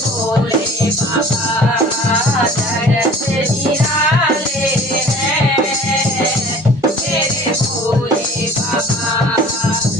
भोले बाबा दरस निराले हैं मेरे भोले बाबा।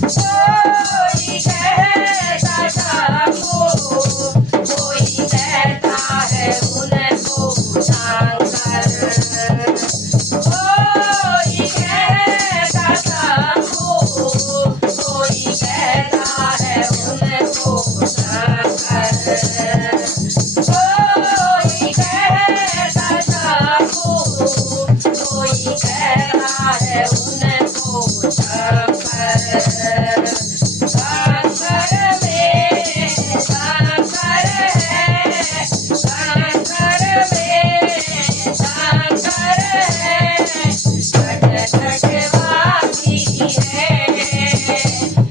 कोई कहता शंभू, कोई कहता है उनको शंकर, कोई कहता शंभू, कोई कहता है उनको शंकर, कोई कहता शंभू, कोई कहता है उनको शंकर। शंकर में शंकर है, शंकर में शंकर है, घट घटवासी है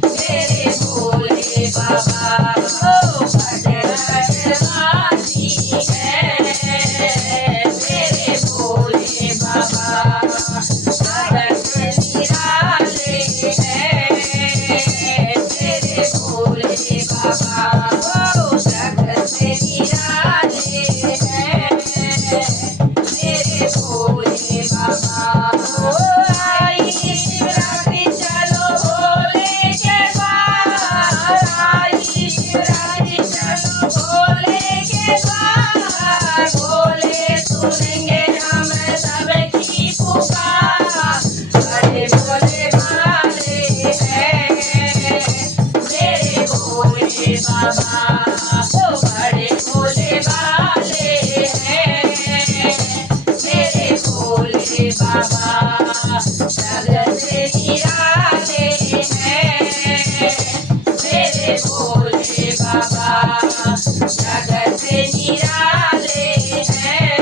मेरे भोले बाबा। ओ घट घटवासी है मेरे भोले बाबा। दरस निराले हैं मेरे भोले बाबा। ओ दरस निराले हैं मेरे भोले बाबा। ओ आई शिवरात्रि चलो भोले के द्वार, आई शिवरात्रि चलो भोले के द्वार, भोले सुनेंगे हम सबकी पुकार। बड़े भोले वाले हैं मेरे भोले बाबा। ओ बड़े भोले वाले हैं मेरे भोले बाबा। दरस निराले हैं मेरे भोले बाबा। दरस निराले हैं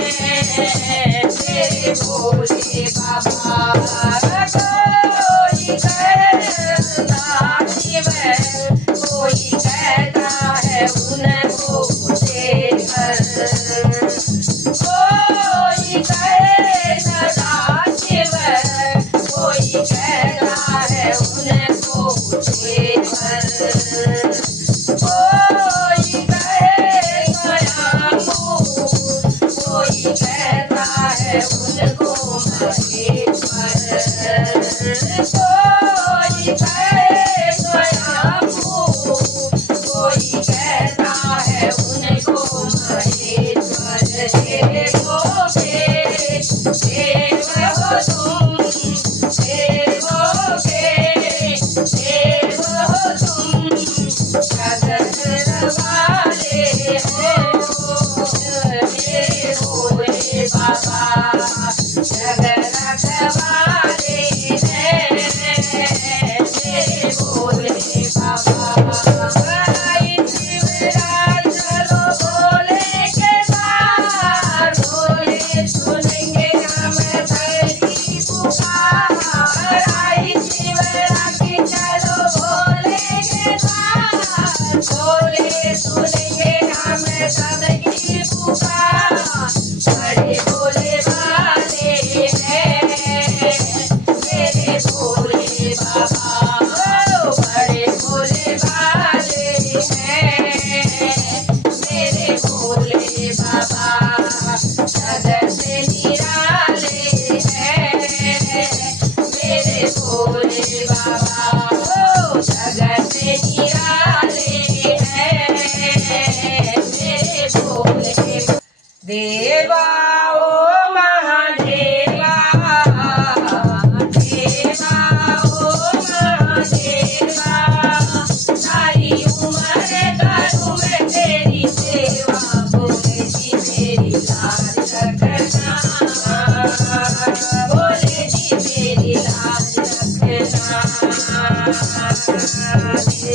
मेरे भोले बाबा। कोई कहता शिव, कोई कहता है उनको शेखर, कोई कहता शिव, कोई कहता है उनको शेखर, कोई कहता शंभू, कोई कहता है उनको महेश्वर, कोई कहता शंभू, कोई कहता है उनको महेश्वर। देव हो तुम, देव हो तुम, जगत रवाले हो मेरे भोले बाबा। जगत रखवाले हैं मेरे भोले बाबा। आई शिवरात्रि चलो भोले के द्वार, भोले सुनेंगे हम सबकी पुकार। आई शिवरात्रि चलो भोले के द्वार, भोले सुनेंगे हम सबकी पुकार। बड़े भोले वाले हैं मेरे भोले बाबा। ओ बड़े भोले वाले हैं मेरे भोले बाबा। दरस निराले हैं मेरे भोले बाबा। ओ दरस निराले हैं मेरे भोले। देवा ओ महादेवा, देवा ओ महादेवा, सारी उम्र करूं मैं तेरी सेवा, भोले जी मेरी लाज रखना, भोले जी मेरी लाज रखना।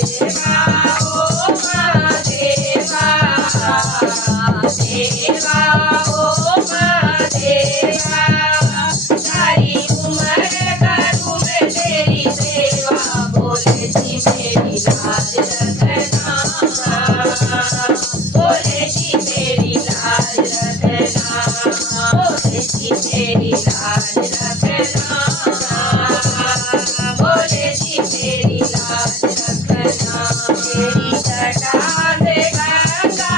देवा ओ महादेवा, देवा ओ महादेवा, सारी उम्र करूं मैं तेरी सेवा, भोले जी मेरी लाज रखना, भोले जी मेरी लाज रखना, भोले जी मेरी लाज रखना, भोले जी मेरी लाज रखना। तेरी जटा से गंगा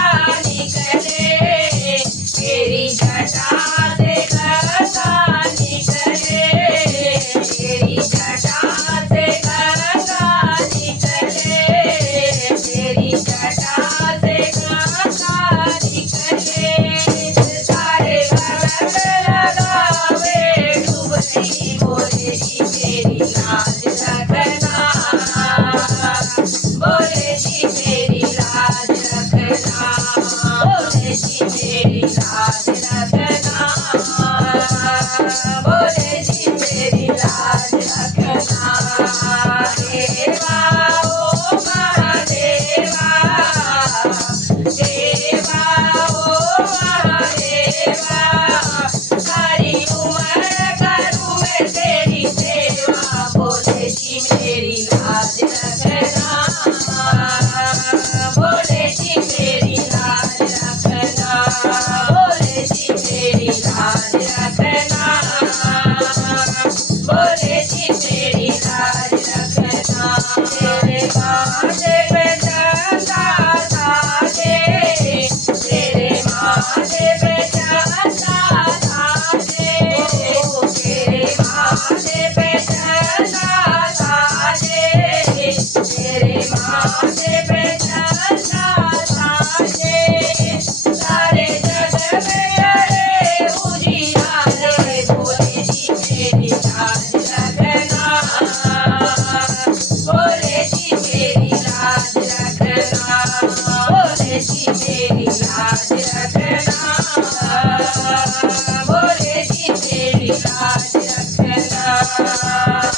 भोले जी मेरी लाज रखना।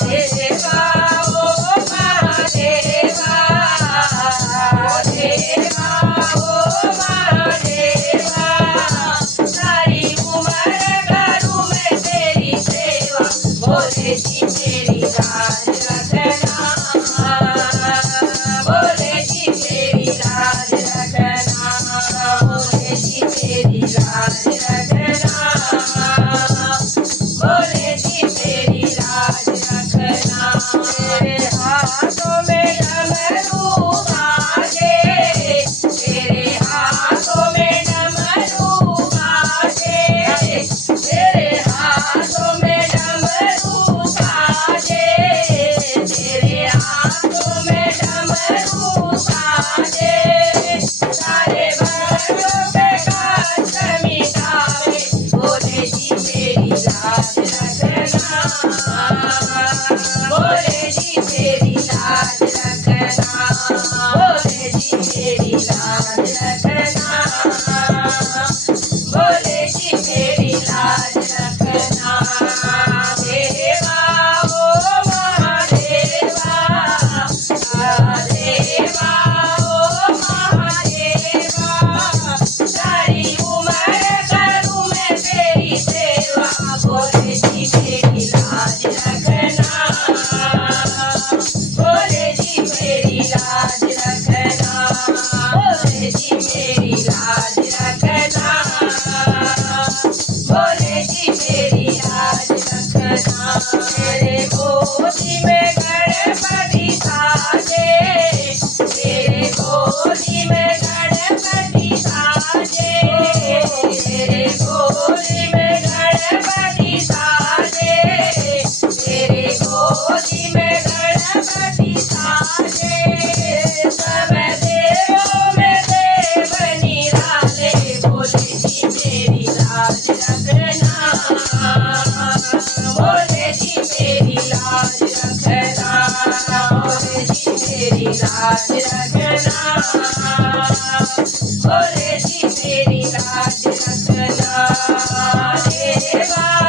देवा ओ महादेवा, देवा ओ महादेवा, सारी उम्र करूं मैं तेरी सेवा। भोले जी मेरी लाज रखना, भोले जी मेरी लाज रखना, भोले जी मेरी लाज रखना, भोले जी मेरी लाज रखना। तेरे हाथों में डमरू बाजे, तेरे हाथों में डमरू बाजे, तेरे हाथों में डमरू बाजे, तेरे हाथों में डमरू बाजे, सारे भक्तों के कष्ट मिटावे। भोले जी मेरी लाज रखना, भोले जी मेरी लाज रखना, भोले जी मेरी लाज रखना, भोले जी मेरी लाज रखना। देवा ओ महादेवा, देवा ओ महादेवा, सारी उम्र करूं मैं तेरी सेवा। भोले जी मेरी लाज रखना, भोले जी मेरी लाज रखना, भोले जी मेरी लाज रखना, भोले जी मेरी लाज रखना। तेरे गोदी में गणपति साजे, तेरे गोदी में गणपति साजे, तेरे गोदी में गणपति साजे, तेरे गोदी में गणपति साजे, सब देवों में देव निराले। भोले जी मेरी लाज रखना, भोले जी मेरी लाज रखना, भोले जी मेरी लाज रखना, भोले जी मेरी लाज रखना। देवा